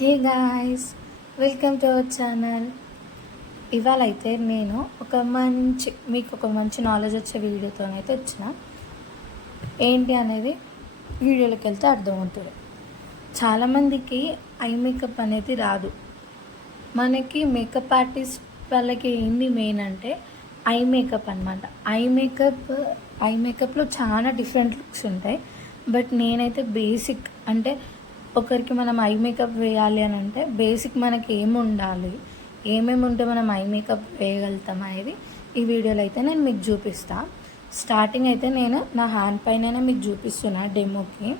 Hey guys, welcome to our channel. ఇవాళ అయితే నేను మీకు ఒక మంచి నాలెడ్జ్ వచ్చే వీడియోతోనైతే వచ్చిన. ఏంటి అనేది వీడియోలోకి వెళ్తే అర్థమవుతుంది. చాలామందికి ఐ మేకప్ అనేది రాదు. మనకి మేకప్ ఆర్టిస్ట్ వాళ్ళకి ఏంది మెయిన్ అంటే ఐ మేకప్ అనమాట. ఐ మేకప్లో చాలా డిఫరెంట్ లుక్స్ ఉంటాయి. బట్ నేనైతే బేసిక్ అంటే ఒకరికి మనం ఐ మేకప్ వేయాలి అని అంటే బేసిక్ మనకి ఉండాలి, ఏమేమి ఉంటే మనం ఐ మేకప్ వేయగలుగుతాం అనేది ఈ వీడియోలో అయితే నేను మీకు చూపిస్తాను. స్టార్టింగ్ అయితే నేను నా హ్యాండ్ పైన మీకు చూపిస్తున్నా డెమోకి.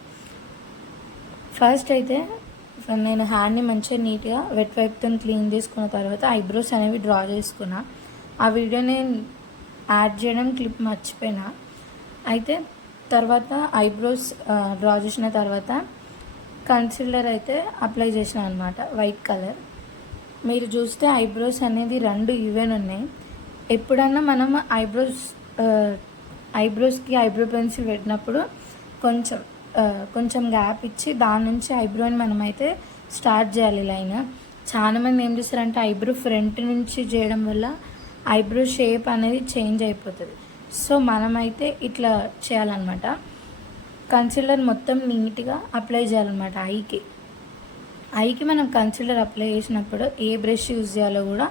ఫస్ట్ అయితే నేను హ్యాండ్ని మంచిగా నీట్గా వెట్ వైప్తో క్లీన్ చేసుకున్న తర్వాత ఐబ్రోస్ అనేవి డ్రా చేసుకున్నా. ఆ వీడియో నేను యాడ్ చేయడం క్లిప్ మర్చిపోయినా. అయితే తర్వాత ఐబ్రోస్ డ్రా చేసిన తర్వాత కన్సిలర్ అయితే అప్లై చేసిన అనమాట, వైట్ కలర్. మీరు చూస్తే ఐబ్రోస్ అనేది రెండు ఈవెన్ ఉన్నాయి. ఎప్పుడన్నా మనం ఐబ్రోస్కి ఐబ్రో పెన్సిల్ పెట్టినప్పుడు కొంచెం గ్యాప్ ఇచ్చి దాని నుంచి ఐబ్రోని మనమైతే స్టార్ట్ చేయాలి లైన్. చాలామంది ఏం చేస్తారంటే ఐబ్రో ఫ్రంట్ నుంచి చేయడం వల్ల ఐబ్రో షేప్ అనేది చేంజ్ అయిపోతుంది. సో మనమైతే ఇట్లా చేయాలన్నమాట. కన్సిలర్ మొత్తం నీట్గా అప్లై చేయాలన్నమాట ఐకి మనం కన్సిలర్ అప్లై చేసినప్పుడు ఏ బ్రష్ యూజ్ చేయాలో కూడా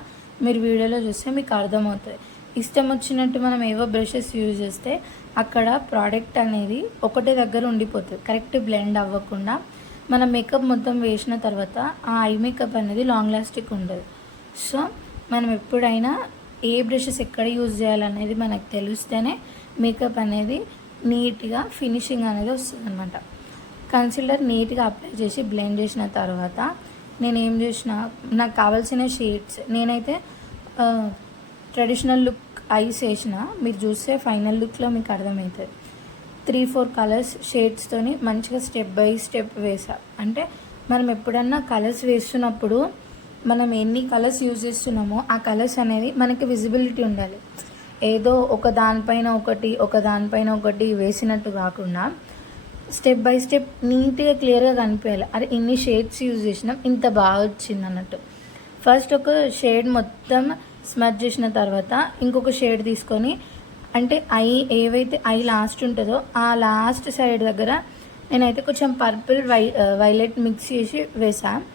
మీరు వీడియోలో చూస్తే మీకు అర్థమవుతుంది. ఇష్టం వచ్చినట్టు మనం ఏవో బ్రషెస్ యూజ్ చేస్తే అక్కడ ప్రోడక్ట్ అనేది ఒకటే దగ్గర ఉండిపోతుంది, కరెక్ట్ బ్లెండ్ అవ్వకుండా. మన మేకప్ మొత్తం వేసిన తర్వాత ఆ ఐ మేకప్ అనేది లాంగ్ లాస్టింగ్ ఉండదు. సో మనం ఎప్పుడైనా ఏ బ్రషెస్ ఎక్కడ యూజ్ చేయాలనేది మనకు తెలిస్తేనే మేకప్ అనేది నీట్గా ఫినిషింగ్ అనేది వస్తుంది అనమాట. కన్సిలర్ నీట్గా అప్లై చేసి బ్లెండ్ చేసిన తర్వాత నేను ఏం చేసిన, నాకు కావాల్సిన షేడ్స్ నేనైతే ట్రెడిషనల్ లుక్ ఐస్ వేసిన. మీరు చూస్తే ఫైనల్ లుక్లో మీకు అర్థమవుతుంది. 3-4 కలర్స్ షేడ్స్తోని మంచిగా స్టెప్ బై స్టెప్ వేసా. అంటే మనం ఎప్పుడన్నా కలర్స్ వేస్తున్నప్పుడు మనం ఎన్ని కలర్స్ యూజ్ చేస్తున్నామో ఆ కలర్స్ అనేది మనకి విజిబిలిటీ ఉండాలి. ఏదో ఒక దానిపైన ఒకటి వేసినట్టు కాకుండా స్టెప్ బై స్టెప్ నీట్గా క్లియర్గా కనిపించాలి. అరే ఇన్ని షేడ్స్ యూజ్ చేసినాం, ఇంత బాగా వచ్చింది అన్నట్టు. ఫస్ట్ ఒక షేడ్ మొత్తం స్మచ్ చేసిన తర్వాత ఇంకొక షేడ్ తీసుకొని, అంటే ఏవైతే ఐ లాస్ట్ ఉంటుందో ఆ లాస్ట్ సైడ్ దగ్గర నేనైతే కొంచెం పర్పుల్ వైలెట్ మిక్స్ చేసి వేసాను.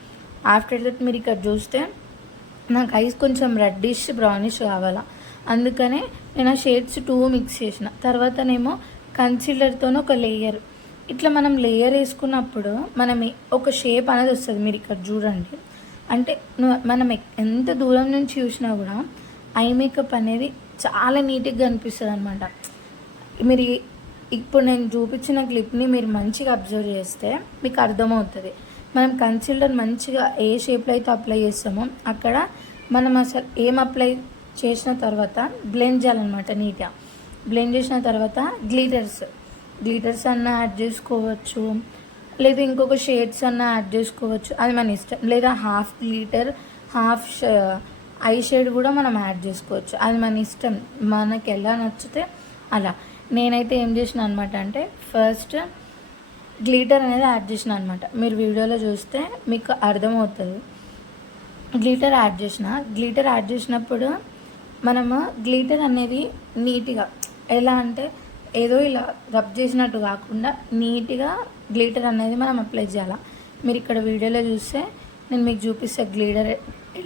ఆఫ్టర్ దట్ మీరు ఇక్కడ చూస్తే నాకు ఐస్ కొంచెం రెడ్డిష్ బ్రౌనిష్ కావాలా, అందుకనే నేను ఆ షేడ్స్ 2 మిక్స్ చేసిన. తర్వాతనేమో కన్సిలర్తో ఒక లేయర్, ఇట్లా మనం లేయర్ వేసుకున్నప్పుడు మనం ఒక షేప్ అనేది వస్తుంది. మీరు ఇక్కడ చూడండి, అంటే మనం ఎంత దూరం నుంచి చూసినా కూడా ఐ మేకప్ అనేది చాలా నీట్గా అనిపిస్తుంది అనమాట. మీరు ఇప్పుడు నేను చూపించిన క్లిప్ని మీరు మంచిగా అబ్జర్వ్ చేస్తే మీకు అర్థమవుతుంది. మనం కన్సిలర్ మంచిగా ఏ షేప్లో అయితే అప్లై చేస్తామో అక్కడ మనం అసలు ఏం అప్లై చేసిన తర్వాత బ్లెండ్ చేయాలన్నమాట. నీట్గా బ్లెండ్ చేసిన తర్వాత గ్లిటర్స్ అన్న యాడ్ చేసుకోవచ్చు, లేదా ఇంకొక షేడ్స్ అన్న యాడ్ చేసుకోవచ్చు, అది మన ఇష్టం. లేదా half glitter half eye shade కూడా మనం యాడ్ చేసుకోవచ్చు, అది మన ఇష్టం, మనకి ఎలా నచ్చితే అలా. నేనైతే ఏం చేసిన అనమాట అంటే ఫస్ట్ గ్లిటర్ అనేది యాడ్ చేసిన అనమాట. మీరు వీడియోలో చూస్తే మీకు అర్థమవుతుంది. గ్లిటర్ యాడ్ చేసినప్పుడు మనము గ్లిటర్ అనేది నీట్గా ఎలా అంటే ఏదో ఇలా రబ్ చేసినట్టు కాకుండా నీట్గా గ్లిటర్ అనేది మనం అప్లై చేయాలి. మీరు ఇక్కడ వీడియోలో చూస్తే నేను మీకు చూపిస్తే గ్లిటర్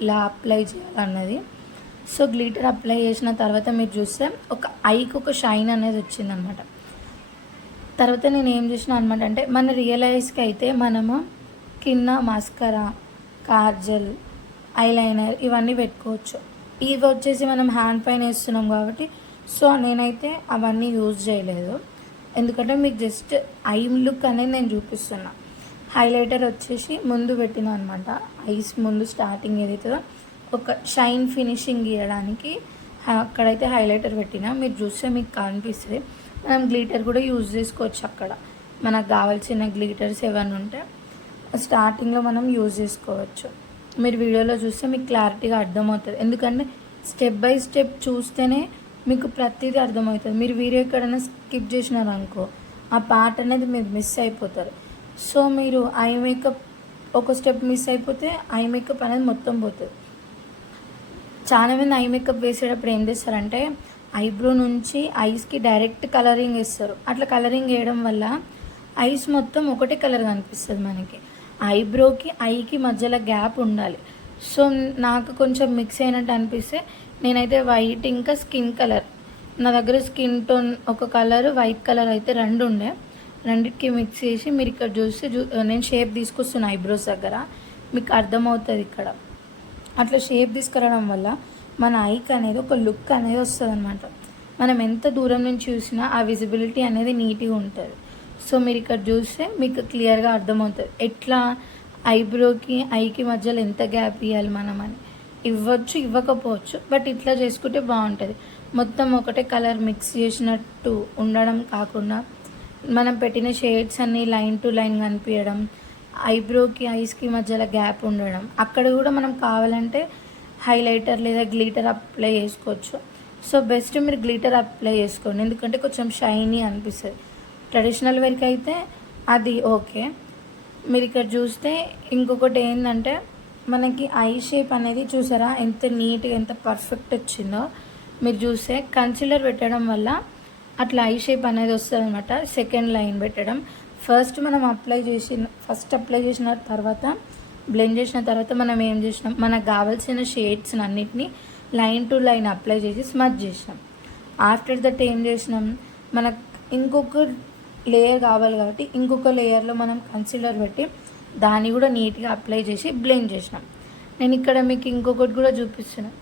ఎలా అప్లై చేయాలన్నది. సో గ్లిటర్ అప్లై చేసిన తర్వాత మీరు చూస్తే ఒక ఐకి ఒక షైన్ అనేది వచ్చిందనమాట. తర్వాత నేను ఏం చేసిన అనమాట అంటే మన రియల్ ఐస్కి అయితే మనము కింద మస్కరా, కాజల్, ఐలైనర్ ఇవన్నీ పెట్టుకోవచ్చు. ఇవి వచ్చేసి మనం హ్యాండ్ పైన వేస్తున్నాం కాబట్టి సో నేనైతే అవన్నీ యూజ్ చేయలేదు, ఎందుకంటే మీకు జస్ట్ ఐ లుక్ అనేది నేను చూపిస్తున్నా. హైలైటర్ వచ్చేసి ముందు పెట్టిన అనమాట, ఐస్ ముందు స్టార్టింగ్ ఏదైతుందో ఒక షైన్ ఫినిషింగ్ ఇవ్వడానికి అక్కడైతే హైలైటర్ పెట్టిన. మీరు చూస్తే మీకు కనిపిస్తుంది. మనం గ్లిటర్ కూడా యూజ్ చేసుకోవచ్చు. అక్కడ మనకు కావాల్సిన గ్లిటర్స్ ఏమైనా ఉంటే స్టార్టింగ్లో మనం యూజ్ చేసుకోవచ్చు. మీరు వీడియోలో చూస్తే మీకు క్లారిటీగా అర్థమవుతుంది, ఎందుకంటే స్టెప్ బై స్టెప్ చూస్తేనే మీకు ప్రతిదీ అర్థమవుతుంది. మీరు వీడియో ఎక్కడైనా స్కిప్ చేసినారు అనుకో ఆ పార్ట్ అనేది మీరు మిస్ అయిపోతారు. సో మీరు ఐ మేకప్ ఒక స్టెప్ మిస్ అయిపోతే ఐ మేకప్ అనేది మొత్తం పోతుంది. చాలామంది ఐ మేకప్ వేసేటప్పుడు ఏం చేస్తారంటే ఐబ్రో నుంచి ఐస్కి డైరెక్ట్ కలరింగ్ వేస్తారు. అట్లా కలరింగ్ వేయడం వల్ల ఐస్ మొత్తం ఒకటే కలర్ కనిపిస్తుంది మనకి. ఐబ్రోకి ఐకి మధ్యలో గ్యాప్ ఉండాలి. సో నాకు కొంచెం మిక్స్ అయినట్టు అనిపిస్తే నేనైతే వైట్ ఇంకా స్కిన్ కలర్, నా దగ్గర స్కిన్ టోన్ ఒక కలర్ వైట్ కలర్ అయితే రెండు ఉండే, రెండింటికి మిక్స్ చేసి మీరు ఇక్కడ చూస్తే నేను షేప్ తీసుకొస్తున్నాను ఐబ్రోస్ దగ్గర, మీకు అర్థమవుతుంది ఇక్కడ. అట్లా షేప్ తీసుకురావడం వల్ల మన ఐకి అనేది ఒక లుక్ అనేది వస్తుంది అనమాట. మనం ఎంత దూరం నుంచి చూసినా ఆ విజిబిలిటీ అనేది నీట్గా ఉంటుంది. సో మీరు ఇక్కడ చూస్తే మీకు క్లియర్గా అర్థమవుతుంది ఎట్లా ఐబ్రోకి ఐకి మధ్యలో ఎంత గ్యాప్ ఇవ్వాలి మనం అని. ఇవ్వచ్చు ఇవ్వకపోవచ్చు, బట్ ఇట్లా చేసుకుంటే బాగుంటుంది. మొత్తం ఒకటే కలర్ మిక్స్ చేసినట్టు ఉండడం కాకుండా మనం పెట్టిన షేడ్స్ అన్నీ లైన్ టు లైన్ కనిపించడం, ఐబ్రోకి ఐస్కి మధ్యలో గ్యాప్ ఉండడం. అక్కడ కూడా మనం కావాలంటే హైలైటర్ లేదా గ్లిటర్ అప్లై చేసుకోవచ్చు. సో బెస్ట్ మీరు గ్లిటర్ అప్లై చేసుకోండి, ఎందుకంటే కొంచెం షైనీ అనిపిస్తుంది. ట్రెడిషనల్ వేర్కి అయితే అది ఓకే. మీరు ఇక్కడ చూస్తే ఇంకొకటి ఏంటంటే మనకి ఐ షేప్ అనేది చూసారా ఎంత నీట్గా ఎంత పర్ఫెక్ట్ వచ్చిందో. మీరు చూస్తే కన్సిలర్ పెట్టడం వల్ల అట్లా ఐ షేప్ అనేది వస్తుంది అనమాట. సెకండ్ లైన్ పెట్టడం, ఫస్ట్ అప్లై చేసిన తర్వాత బ్లెండ్ చేసిన తర్వాత మనం ఏం చేసినాం, మనకు కావాల్సిన షేడ్స్ అన్నిటినీ లైన్ టు లైన్ అప్లై చేసి స్మచ్ చేసినాం. ఆఫ్టర్ దట్ ఏం చేసినాం, మనకు ఇంకొక లేయర్ కావాలి కాబట్టి ఇంకొక లేయర్లో మనం కన్సిలర్ పెట్టి దాన్ని కూడా నీట్గా అప్లై చేసి బ్లెండ్ చేసినాం. నేను ఇక్కడ మీకు ఇంకొకటి కూడా చూపిస్తున్నాను.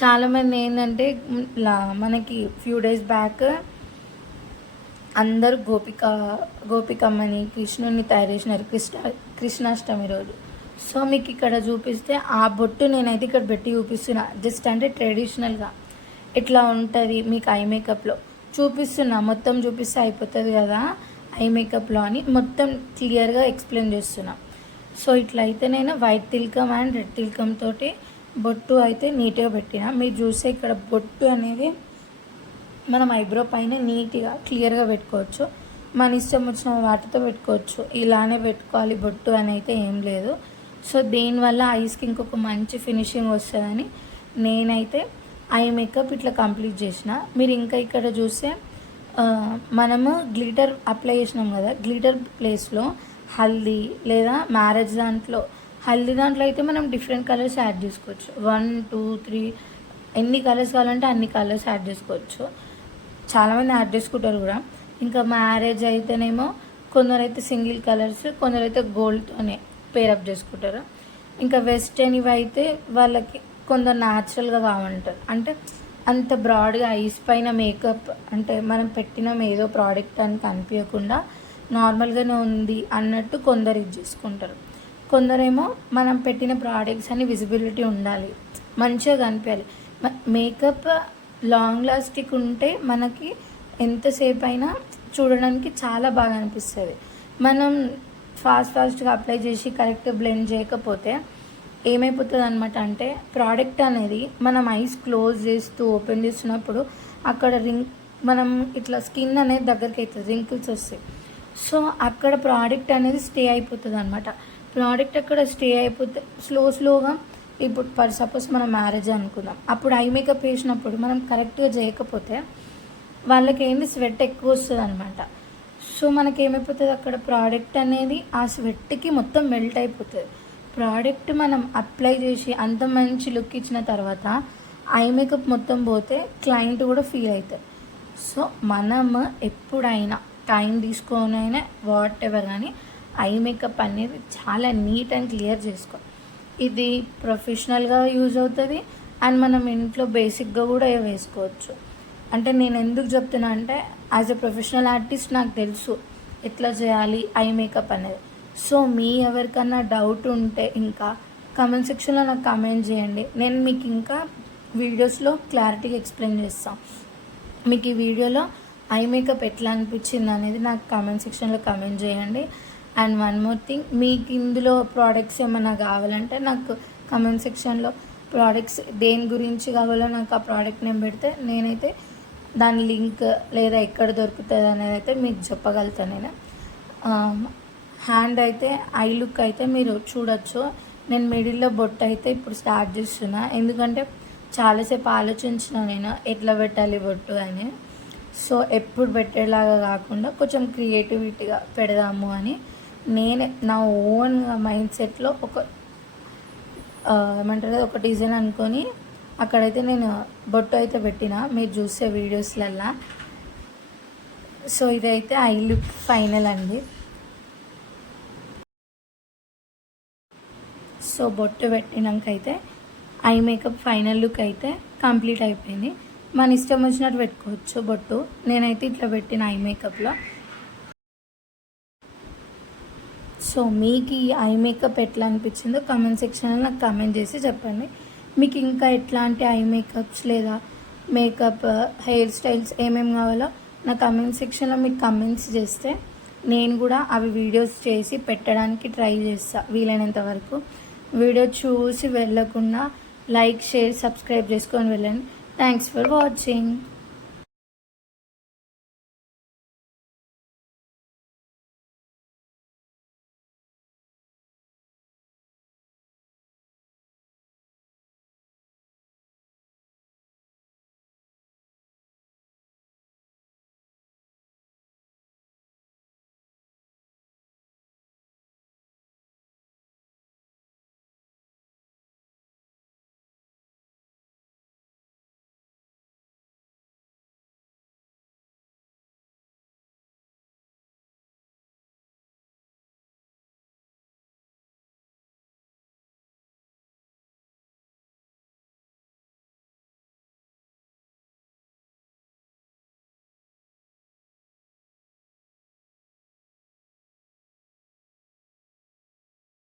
చాలామంది ఏంటంటే మనకి ఫ్యూ డేస్ బ్యాక్ అందరూ గోపికమ్మని కృష్ణుని తయారు చేసినారు కృష్ణాష్టమి రోజు. సో మీకు ఇక్కడ చూపిస్తే ఆ బొట్టు నేనైతే ఇక్కడ పెట్టి చూపిస్తున్నా. జస్ట్ అంటే ట్రెడిషనల్గా ఇట్లా ఉంటుంది మీకు ఐ మేకప్లో చూపిస్తున్నా. మొత్తం చూపిస్తే అయిపోతుంది కదా ఐ మేకప్లో అని మొత్తం క్లియర్గా ఎక్స్ప్లెయిన్ చేస్తున్నా. సో ఇట్లా అయితే నేను వైట్ తిల్కమ్ అండ్ రెడ్ తిల్కమ్ తోటి బొట్టు అయితే నీట్గా పెట్టిన. మీరు చూస్తే ఇక్కడ బొట్టు అనేది మనం ఐబ్రో పైన నీట్గా క్లియర్గా పెట్టుకోవచ్చు. మన ఇష్టం వచ్చిన వాటితో పెట్టుకోవచ్చు. ఇలానే పెట్టుకోవాలి బొట్టు అని అయితే ఏం లేదు. సో దీనివల్ల ఐస్కి ఇంకొక మంచి ఫినిషింగ్ వస్తుందని నేనైతే ఐ మేకప్ ఇట్లా కంప్లీట్ చేసిన. మీరు ఇంకా ఇక్కడ చూస్తే మనము గ్లిటర్ అప్లై చేసినాం కదా, గ్లిటర్ ప్లేస్లో హల్దీ లేదా మ్యారేజ్ హల్దీ దాంట్లో అయితే మనం డిఫరెంట్ కలర్స్ యాడ్ చేసుకోవచ్చు. 1, 2, 3 ఎన్ని కలర్స్ కావాలంటే అన్ని కలర్స్ యాడ్ చేసుకోవచ్చు. చాలామంది యాడ్ చేసుకుంటారు కూడా. ఇంకా మ్యారేజ్ అయితేనేమో కొందరైతే సింగిల్ కలర్స్, కొందరైతే గోల్డ్తోనే పేరప్ చేసుకుంటారు. ఇంకా వెస్టర్న్ ఇవి అయితే వాళ్ళకి కొందరు న్యాచురల్గా కావాలంటారు. అంటే అంత బ్రాడ్గా ఐస్ పైన మేకప్ అంటే మనం పెట్టిన ఏదో ప్రోడక్ట్ అని కనిపించకుండా నార్మల్గానే ఉంది అన్నట్టు కొందరు ఇది చేసుకుంటారు. కొందరేమో మనం పెట్టిన ప్రోడక్ట్స్ అని విజిబిలిటీ ఉండాలి, మంచిగా కనిపించాలి. మేకప్ లాంగ్ లాస్టిక్ ఉంటే మనకి ఎంతసేపు అయినా చూడడానికి చాలా బాగా అనిపిస్తుంది. మనం ఫాస్ట్గా అప్లై చేసి కరెక్ట్ బ్లెండ్ చేయకపోతే ఏమైపోతుంది అనమాట అంటే ప్రోడక్ట్ అనేది మనం ఐస్ క్లోజ్ చేస్తూ ఓపెన్ చేస్తున్నప్పుడు అక్కడ మనం ఇట్లా స్కిన్ అనేది దగ్గరికి అవుతుంది, రింకిల్స్ వస్తాయి. సో అక్కడ ప్రోడక్ట్ అనేది స్టే అయిపోతుంది అనమాట. ప్రోడక్ట్ అక్కడ స్టే అయిపోతే స్లోగా ఇప్పుడు సపోజ్ మనం మ్యారేజ్ అనుకుందాం, అప్పుడు ఐ మేకప్ వేసినప్పుడు మనం కరెక్ట్గా చేయకపోతే వాళ్ళకి ఏంటి స్వెట్ ఎక్కువ వస్తుంది అనమాట. సో మనకి ఏమైపోతుంది అక్కడ ప్రోడక్ట్ అనేది ఆ స్వెట్కి మొత్తం మెల్ట్ అయిపోతుంది. ప్రోడక్ట్ మనం అప్లై చేసి అంత మంచి లుక్ ఇచ్చిన తర్వాత ఐ మేకప్ మొత్తం పోతే క్లయింట్ కూడా ఫీల్ అవుతారు. సో మనం ఎప్పుడైనా టైం తీసుకొనైనా వాట్ ఎవర్ కానీ ఐ మేకప్ అనేది చాలా నీట్ అండ్ క్లియర్ చేసుకో. ఇది ప్రొఫెషనల్గా యూజ్ అవుతుంది అండ్ మనం ఇంట్లో బేసిక్గా కూడా వేసుకోవచ్చు. అంటే నేను ఎందుకు చెప్తున్నా అంటే యాజ్ ఎ ప్రొఫెషనల్ ఆర్టిస్ట్ నాకు తెలుసు ఎట్లా చేయాలి ఐ మేకప్ అనేది. సో మీ ఎవరికన్నా డౌట్ ఉంటే ఇంకా కామెంట్ సెక్షన్లో నాకు కామెంట్ చేయండి. నేను మీకు ఇంకా వీడియోస్లో క్లారిటీగా ఎక్స్ప్లెయిన్ చేస్తాను. మీకు ఈ వీడియోలో ఐ మేకప్ ఎట్లా అనిపించింది అనేది నాకు కామెంట్ సెక్షన్లో కామెంట్ చేయండి. అండ్ వన్ మోర్ థింగ్, మీకు ఇందులో ప్రోడక్ట్స్ ఏమైనా కావాలంటే నాకు కామెంట్ సెక్షన్లో ప్రోడక్ట్స్ దేని గురించి కావాలో నాకు ఆ ప్రోడక్ట్ నేమ్ పెడితే నేనైతే దాని లింక్ లేదా ఎక్కడ దొరుకుతుంది అనేది అయితే మీకు చెప్పగలుగుతాను నేను. హ్యాండ్ అయితే ఐ లుక్ అయితే మీరు చూడొచ్చు. నేను మిడిల్లో బొట్టు అయితే ఇప్పుడు స్టార్ట్ చేస్తున్నా, ఎందుకంటే చాలాసేపు ఆలోచించిన నేను ఎట్లా పెట్టాలి బొట్టు అని. సో ఎప్పుడు పెట్టేలాగా కాకుండా కొంచెం క్రియేటివిటీగా పెడదాము అని నేనే నా ఓన్గా మైండ్ సెట్లో ఒక ఏమంటారు ఒక డిజైన్ అనుకొని అక్కడైతే నేను బొట్టు అయితే పెట్టిన, మీరు చూసే వీడియోస్లల్లా. సో ఇదైతే ఐ లుక్ ఫైనల్ అండి. సో బొట్టు పెట్టినాకైతే ఐ మేకప్ ఫైనల్ లుక్ అయితే కంప్లీట్ అయిపోయింది. మన ఇష్టం వచ్చినట్టు పెట్టుకోవచ్చు బొట్టు. నేనైతే ఇట్లా పెట్టిన ఐ మేకప్లో. సో మీకు ఈ ఐ మేకప్ ఎట్లా అనిపించిందో కామెంట్ సెక్షన్లో నాకు కామెంట్ చేసి చెప్పండి. మీకు ఇంకా ఎట్లాంటి ఐ మేకప్స్ లేదా మేకప్ హెయిర్ స్టైల్స్ ఏమేమి కావాలో నా కామెంట్ సెక్షన్లో మీకు కామెంట్స్ చేస్తే నేను కూడా అవి వీడియోస్ చేసి పెట్టడానికి ట్రై చేస్తాను వీలైనంత వరకు. వీడియో చూసి వెళ్ళకుండా లైక్, షేర్, సబ్స్క్రైబ్ చేసుకొని వెళ్ళండి. Thanks for watching.